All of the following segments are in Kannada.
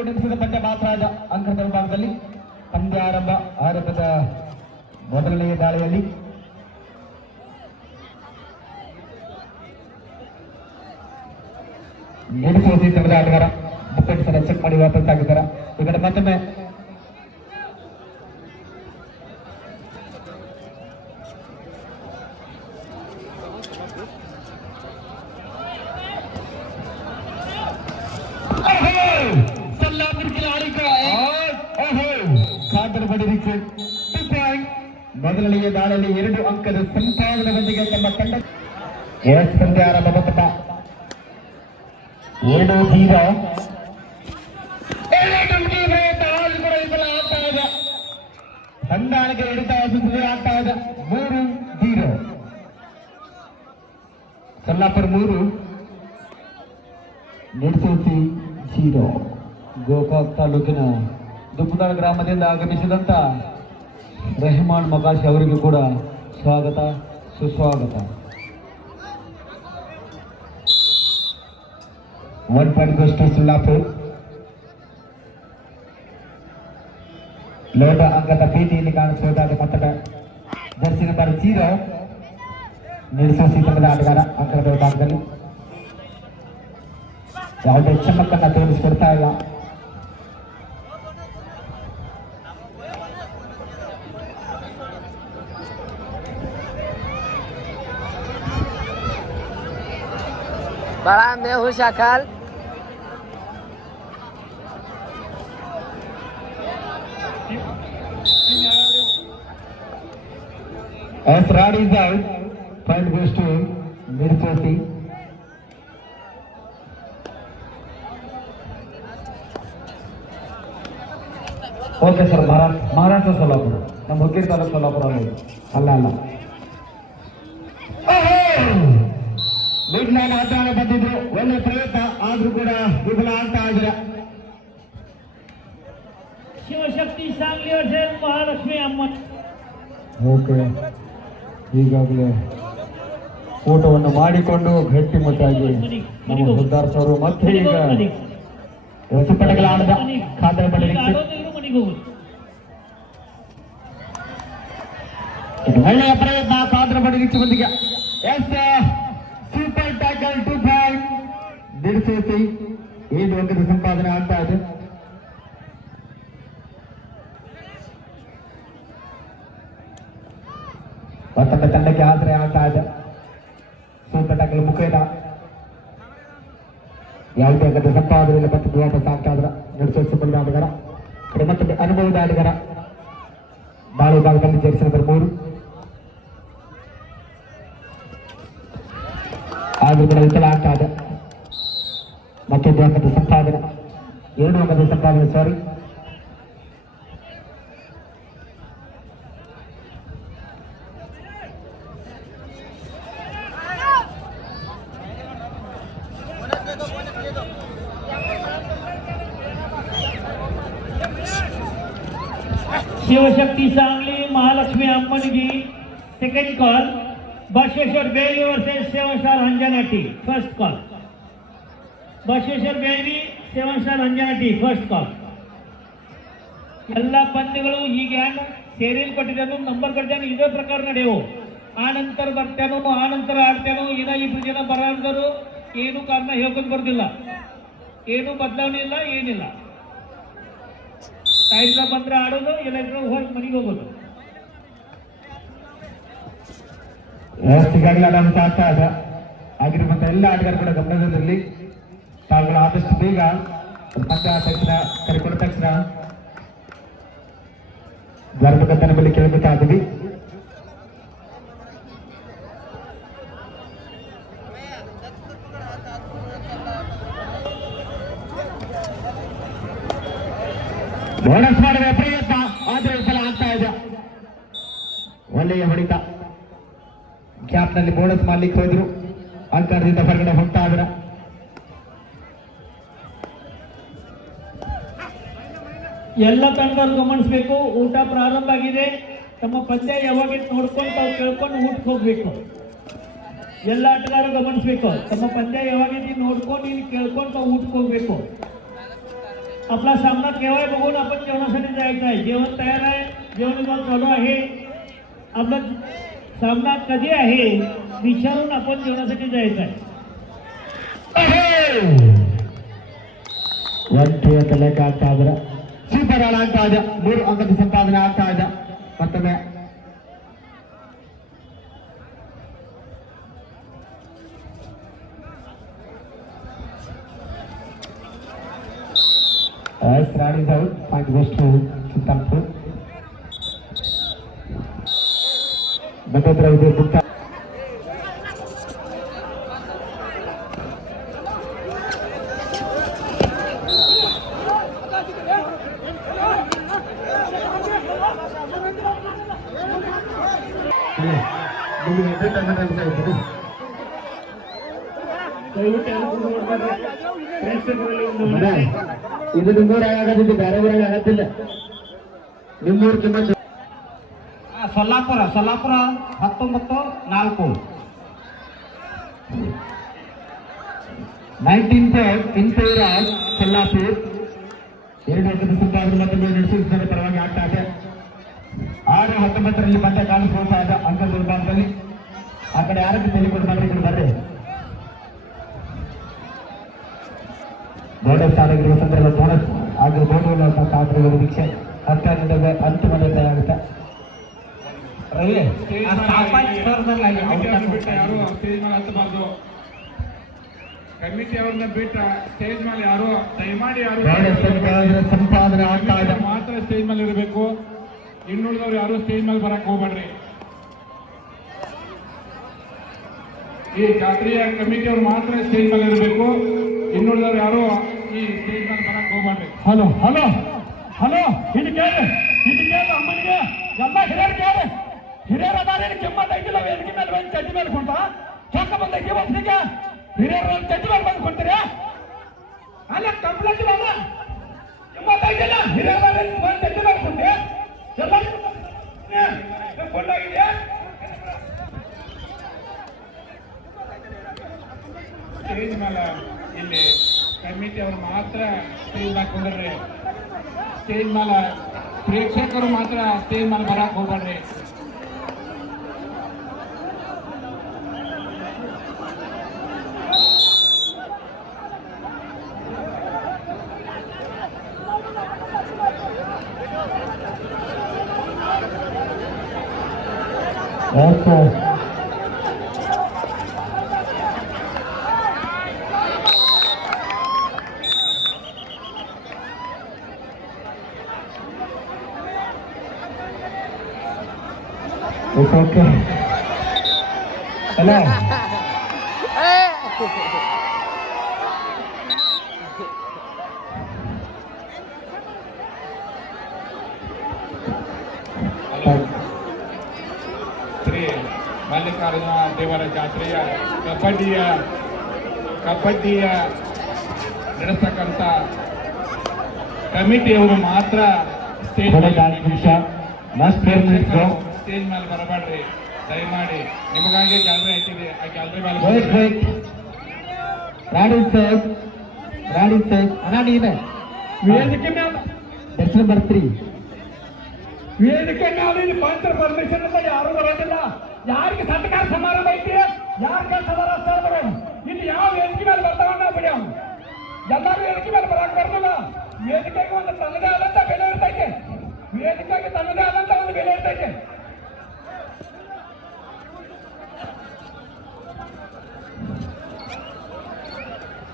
ಎದುರಿಸಿದ ಪಂದ್ಯ ಮಾತ್ರ ಅಂಕದ ವಿಭಾಗದಲ್ಲಿ ಪಂದ್ಯ ಆರಂಭದ ಮೊದಲನೆಯ ದಾಳಿಯಲ್ಲಿ ನಡೆಸುವ ತಂಡದ ಆಟಗಾರ ಬುಕ್ಕೆಟ್ ಸರ ಚೆಕ್ ಮಾಡಿ ವಾಪಸ್ ಆಗಿದ್ದಾರೆ. ಈ ಕಡೆ ಮತ್ತೊಮ್ಮೆ ಮೊದಲನೆಯ ದಾಳಿಯಲ್ಲಿ 2 ಅಂಕದ ಸಂಪಾದನೆಯೊಂದಿಗೆ ತಮ್ಮ ತಂಡ ಪಂದ್ಯ ಆರಂಭ 7-0 ಹೊಂದಾಣಿಕೆ ಹಿಡಿತ ಆಗ್ತಾ ಇದೆ. 3-0 ಸೊಲ್ಲಾಪುರ 3 ನಿರ್ಸೂಸಿ 0. ಗೋಕಾಕ್ ತಾಲೂಕಿನ ದುಪ್ಪದಾಳ ಗ್ರಾಮದಿಂದ ಆಗಮಿಸಿದಂತ ರೆಹಮಾನ್ ಮಕಾಶಿ ಅವರಿಗೂ ಕೂಡ ಸ್ವಾಗತ ಸುಸ್ವಾಗತ. 1 point goes to ಸೊಲ್ಲಾಪುರ. ಲೋಟ ಅಂಕದ ಪೀಟಿಯಲ್ಲಿ ಕಾಣಿಸುವುದಾದ ಮತ್ತೊಮ್ಮೆ ಜರ್ಸಿ ನಂಬರ್ 0 ನಿರ್ಸೂಸಿ ತಂಡದ ಆಟಗಾರ ಅಂಕದ ವಿಭಾಗದಲ್ಲಿ ಯಾವುದೇ ಚಮಕನ್ನ ತೋರಿಸಿಕೊಡ್ತಾ ಇಲ್ಲ. बड़ा मैं हूँ शाखल as Rod is out, point goes to Mirsosi. Okay sir, Maharashtra Solapur, ನಮ್ಮ ಹುಕ್ಕೇರಿ ತಾಲೂಕು ಸೊಲ್ಲಾಪುರ ಅಲ್ಲ ಮಿಡ್ ಲೈನ್ ಆಟ ಬಂದಿದ್ರು. ಒಳ್ಳೆ ಪ್ರಯತ್ನ ಆದ್ರೂ ಕೂಡ ವಿಫಲ ಆಗ್ತಾ ಇದ್ರೆ. ಶಿವಶಕ್ತಿ ಸಾಂಗ್ಲಿ ವರ್ಸಸ್ ಮಹಾಲಕ್ಷ್ಮಿ ಅಮ್ಮನ್. ಓಕೆ, ಈಗಾಗಲೇ ಊಟವನ್ನು ಮಾಡಿಕೊಂಡು ಗಟ್ಟಿಮುಟ್ಟಾಗಿ ನಮ್ಮ ಸುಧಾರಿಸೋರು ಮತ್ತೆ ಈಗ ಹೊಸಪಟಗಳ ಆಡದ ಖಾತೆ ಒಳ್ಳೆಯ ಪ್ರಯತ್ನ ಕಾದ್ರ ಬಡಿಗಿಚ್ಚುವಂದಿಗೆ ಸೂಪರ್ ಟ್ಯಾಕಲ್ 2 ಪಾಯಿಂಟ್ ನಿರ್ಸೇಸಿ 7 ಅಂಕದ ಸಂಪಾದನೆ ಆಗ್ತಾ ಇದೆ. ಮತ್ತೊಮ್ಮೆ ತಂಡಕ್ಕೆ ಆಸರೆ ಆಗ್ತಾ ಇದೆ. ಸೂಪರ್ ಟ್ಯಾಕಲ್ ಮುಖೇನ ಯಾವುದೇ ಅಂಕದ ಸಂಪಾದನೆಯಲ್ಲಿ ಮತ್ತೆ ವಾಪಸ್ ಆಗ್ತಾ ಇದ್ರ ನಿರ್ಸೇಸಿ ಬಂದ ಆಟಗಾರ. ಮತ್ತೊಮ್ಮೆ ಅನುಭವದ ಆಟಗಾರ ಬಾಳೆ ಭಾಗದಲ್ಲಿ ಜರ್ಸಿ ನಂಬರ್ 3 ಆದ್ರೂ ಕೂಡ ವಿಫಲ ಆಗ್ತಾ ಇದೆ. ಮತ್ತೊಂದು ಅಂಕದ ಸಂಪಾದನೆ, 2 ಅಂಕದ ಸಂಪಾದನೆ, ಸಾರಿ. ಶಿವಶಕ್ತಿ ಸಾಂಗ್ಲಿ ಮಹಾಲಕ್ಷ್ಮಿ ಅಮ್ಮನಿಗೆ ಸೆಕೆಂಡ್ ಕಾಲ್. ಬಸವೇಶ್ವರ ಬೇಲಿ versus 7 star Hanjanatti first call. Basaveshwara ಬೇಲಿ 7 ಸ್ಟಾರ್ ಹಂಜನಟ್ಟಿ ಫಸ್ಟ್ ಕಾಲ್. ಎಲ್ಲ ಪಂದ್ಯಗಳು ಈಗ ಸೇರಿಯಲ್ ಕೊಟ್ಟಿದ್ದೇನು, ನಂಬರ್ ಕೊಟ್ಟಿದ್ದೇನು, ಇದೇ ಪ್ರಕಾರ ನಡೆಯವು. ಆ ನಂತರ ಬರ್ತೇನೋ, ಆ ನಂತರ ಆಡ್ತೇನೋ, ಇನ್ನ 2 ಜನ ಬರೋರು ಏನು ಕಾರಣ ಹೇಳ್ಕೊಂಡು ಬರ್ದಿಲ್ಲ, ಏನು ಬದಲಾವಣೆ ಇಲ್ಲ, ಏನಿಲ್ಲ. ಟೈಮ್ನ ಬಂದ್ರೆ ಆಡೋದು, ಇಲ್ಲ ಹೋಗಿ ಮನೆಗೆ ಹೋಗೋದು. ಈಗಾಗಲೇ ಅನಾಹುತ ಆಗ್ತಾ ಇದೆ. ಆಗಿರುವಂತಹ ಎಲ್ಲ ಆಟಗಾರ ಕೂಡ ಗಮನದಲ್ಲಿ ತಾವುಗಳು ಆದಷ್ಟು ಬೇಗ ಪಂದ್ಯ ತಕ್ಷಣ ಕರೆಕೊಂಡ ತಕ್ಷಣ ಧರ್ಮಗತನ ಬಳಿ ಕೇಳಬೇಕಾ ಇದ್ದೀವಿ. ಬೋನಸ್ ಮಾಡುವ ಪ್ರಯತ್ನ ಆದ್ರೆ ವಿಫಲ ಆಗ್ತಾ ಇದೆ. ಒಳ್ಳೆಯ ಹೊಡಿತ, ಕ್ಯಾಪ್ ನಲ್ಲಿ ಬೋನಸ್ ಮಾಡ್ಲಿಕ್ಕೆ ಹೋದ್ರು, ಅಂಕದಿಂದ ಹೊರಗಡೆ ಹೋಗ್ತಾ ಇದ್ರ. ಎಲ್ಲ ತಂಡದವರು ಗಮನಿಸಬೇಕು, ಊಟ ಪ್ರಾರಂಭ ಆಗಿದೆ. ತಮ್ಮ ಪಂದ್ಯ ಯಾವಾಗ ನೋಡ್ಕೊಂಡು ತಾವು ಕೇಳ್ಕೊಂಡು ಊಟಕ್ಕೆ ಹೋಗ್ಬೇಕು. ಎಲ್ಲ ಆಟಗಾರರು ಗಮನಿಸಬೇಕು, ತಮ್ಮ ಪಂದ್ಯ ಯಾವಾಗ ನೋಡ್ಕೊಂಡು ಇಲ್ಲಿ ಕೇಳ್ಕೊಂಡು ತಾವು ಊಟಕ್ಕೆ ಹೋಗ್ಬೇಕು. आपला सामना केव्हा बघून आपण जेवणासाठी जायचं आहे. जेवण तयार आहे, जेवण विभाग चालू आहे. आपला सामना कधी आहे विचारून आपण जेवणासाठी जायचं आहे. ಒಂಟು ಅಂತ ಲೆಕ್ಕ ಆಗ್ತಾ ಇದ್ರ ಸೂಪರ್ ಆಲ್ ಆಗ್ತಾ ಇದೆ. 3 ಅಂಕದ ಸಂಪಾದನೆ ಆಗ್ತಾ ಇದೆ. ಮತ್ತೊಮ್ಮೆ Rani out. Point goes to Sultanpur. ಮತ್ತೊಬ್ಬರ ಇದೆ ಮುಕ್ತ. ಇದು ನಿಮ್ಮೂರ ಆಗೋದಿದ್ದು ಬೇರೆ ಊರಾಗ ಆಗತ್ತಿಲ್ಲ. ನಿಮ್ಮೂರು ಕಿಮ್ಮತ್ತು Solapur 19-4 19th in favor of Solapur. 2 ಅಂಕದ ಸಂಪಾದನೆ ಮತ್ತೊಮ್ಮೆ ನಡೆಸಿದ ಪರವಾಗಿ ಆಗ್ತಾ ಇದೆ. 6-19 ಪಂದ್ಯ ಕಾಣಿಸ್ಕೊಳ್ತಾ ಇದೆ ಅಂಕದ ವಿಭಾಗದಲ್ಲಿ. ಆ ಕಡೆ ಯಾರಕ್ಕೆ ತೆಲಿಕೊಂಡು ಬರ್ರಿ. ಬೋನಸ್ ಆಗಿರುವ ಸಂದರ್ಭ ಬೋನಸ್ ಆಗಿರ್ಬೋದು ಅನ್ನೋ ನಿರೀಕ್ಷೆ ಹತ್ತಿರದ ಅಂತಿಮ ನಿರ್ಣಯ ಆಗುತ್ತೆ. ಯಾರು ಸ್ಟೇಜ್ ಮೇಲೆ ಹತ್ತಬಾರ್ದು. ಕಮಿಟಿ ಅವ್ರನ್ನ ಬಿಟ್ಟ ಸ್ಟೇಜ್ ಮೇಲೆ ಯಾರು ದಯಮಾಡಿ ಸಂಪಾದನೆ ಆಗ್ತಾ ಇದೆ. ಮಾತ್ರ ಸ್ಟೇಜ್ ಮೇಲೆ ಇರಬೇಕು. ಇನ್ನುಳಿದವ್ರು ಯಾರು ಸ್ಟೇಜ್ ಮೇಲೆ ಬರಕ್ ಹೋಗ್ಬೇಡ್ರಿ. ಈ ಜಾತ್ರೆಯ ಕಮಿಟಿ ಅವ್ರು ಮಾತ್ರ ಸ್ಟೇಜ್ ಮೇಲೆ ಇರಬೇಕು. ಇನ್ನುಳಿದವ್ರು ಯಾರು ಈ ಸ್ಟೇಜ್ ಮೇಲೆ ಬರಕ್ ಹೋಗ್ಬೇಡ್ರಿ. ಹಲೋ ಇದು ಕೇಳಿ ಅಮ್ಮನಿಗೆ ಎಲ್ಲ ಹಿರಿಯರು ಕೇಳಿ. ಹಿರಿಯರ ಅದಾರೇನು ಕೆಮ್ಮತ್ ಐತಿಲ್ಲ. ವೇದಿಕೆ ಮೇಲೆ ಬಂದು ಚಡ್ಡಿ ಮೇಲೆ ಕೊಂಡ ಚೊಕ್ಕ ಬಂದೈತಿ ಒಬ್ಬನಿಗೆ. ಹಿರಿಯರು ಚಡ್ಡಿ ಮೇಲೆ ಬಂದು ಕೊಂತೀರಿ ಅಲ್ಲ ಕಂಪ್ಲೇಂಟ್ ಇಲ್ಲ. ಕೆಮ್ಮತ್ ಐತಿಲ್ಲ. ಹಿರಿಯರ ಬಂದು ಚಡ್ಡಿ ಮೇಲೆ ಕೊಂಡೆ ಎಲ್ಲ ಕೊಂಡೋಗಿದ್ಯಾ. ಸ್ಟೇಜ್ ಮೇಲೆ ಇಲ್ಲಿ ಕಮಿಟಿ ಅವ್ರು ಮಾತ್ರ ಸ್ಟೇಜ್ ಮೇಲೆ ಕುಂದ್ರಿ. ಸ್ಟೇಜ್ ಮೇಲೆ ಪ್ರೇಕ್ಷಕರು ಮಾತ್ರ ಸ್ಟೇಜ್ ಮೇಲೆ ಬರಕ್ ಹೋಗ್ಬೇಡ್ರಿ. It's okay. Hello. Shri Mallikarjuna ದೇವರ ಜಾತ್ರೆಯ ಕಬಡ್ಡಿಯ ನಡೆಸ್ತಕ್ಕಂಥ ಕಮಿಟಿಯವರು ಮಾತ್ರ ಸ್ಟೇಜ್ ಮೇಲೆ ಬರಬೇಡ್ರಿ. ದಯಮಾಡಿ ನಿಮಗಾಗಿ ಗ್ಯಾಲರಿ ಹಾಕಿದೆ. ಆ ಗ್ಯಾಲರಿ ಮೇಲೆ ರಾಣಿ ಸರ್ ಅನಾಡಿನ ವೇದಿಕೆ ಮೇಲೆ ದರ್ಶನ ಬರ್ತೀರಿ. ವೇದಿಕೆ ಮೇಲೆ ಇಲ್ಲಿ ಪಂಚರ್ ಪರ್ಮಿಷನ್ ಅಂತ ಯಾರು ಬರೋದಿಲ್ಲ. ಯಾರಿಗೆ ಸತ್ಕಾರ ಸಮಾರಂಭ ಐತಿ ಯಾರಿಗೆ ಸಮಾರಂಭ ಇಲ್ಲಿ ಯಾವ ವೇದಿಕೆ ಮೇಲೆ ಬರ್ತಾವನ್ನ ಬಿಡಿ. ಎಲ್ಲರೂ ವೇದಿಕೆ ಮೇಲೆ ಬರಕ್ ಬರೋದಿಲ್ಲ. ವೇದಿಕೆಗೆ ಒಂದು ತನ್ನದೇ ಆದಂತ ಬೆಲೆ ಇರ್ತೈತೆ. ವೇದಿಕೆಗೆ ತನ್ನದೇ ಆದಂತ ಒಂದು ಬೆಲೆ ಇರ್ತೈತೆ.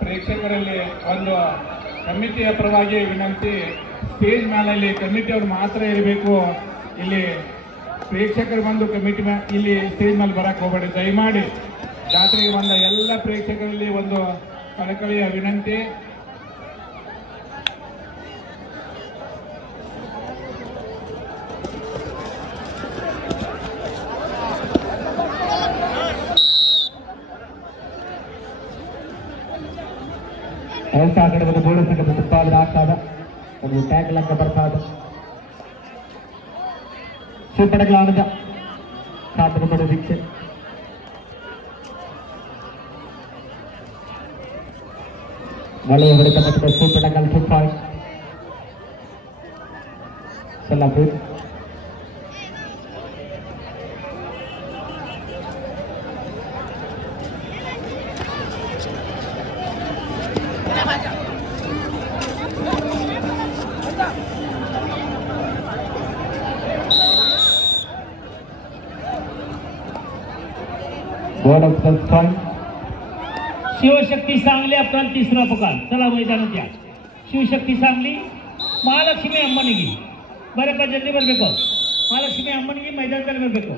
ಪ್ರೇಕ್ಷಕರಲ್ಲಿ ಒಂದು ಕಮಿಟಿಯ ಪರವಾಗಿ ವಿನಂತಿ. ಸ್ಟೇಜ್ ಮೇಲೆ ಕಮಿಟಿಯವರು ಮಾತ್ರ ಇರಬೇಕು. ಇಲ್ಲಿ ಪ್ರೇಕ್ಷಕರು ಬಂದು ಕಮಿಟಿ ಇಲ್ಲಿ ಸ್ಟೇಜ್ ಮೇಲೆ ಬರಕ್ ಹೋಗಬೇಡಿ. ದಯಮಾಡಿ ಜಾತ್ರೆಗೆ ಬಂದ ಎಲ್ಲ ಪ್ರೇಕ್ಷಕರಲ್ಲಿ ಒಂದು ಕಳಕಳಿಯ ವಿನಂತಿ. ಆ ಕಡೆ ಒಂದು ಗೋಳು ಸಂಘದ ಸಂಪಾದನೆ ಆಗ್ತಾ ಇದೆ. ಒಂದು ಟ್ಯಾಕಲ್ ಅಂಕ ಬರ್ತಾ ಇದೆ. ಸೂಪಡಗಳಾನದ ಸಾಧನೆ ಮಾಡೋ ದೀಕ್ಷೆ. ಒಳ್ಳೆಯ ಹೊಡೆತ ಮತ್ತು ಸೂಪಡಗಳು 2 point. Solapur bonus plus point Shivshakti Sangli आपला तिसरा पुकार. चला मैदानात या. शिवशक्ती सांगली महालक्ष्मी अम्मनिगी बरं का, जल्दी बरಬೇಕು. महालक्ष्मी अम्मनिगी मैदानात बरಬೇಕು.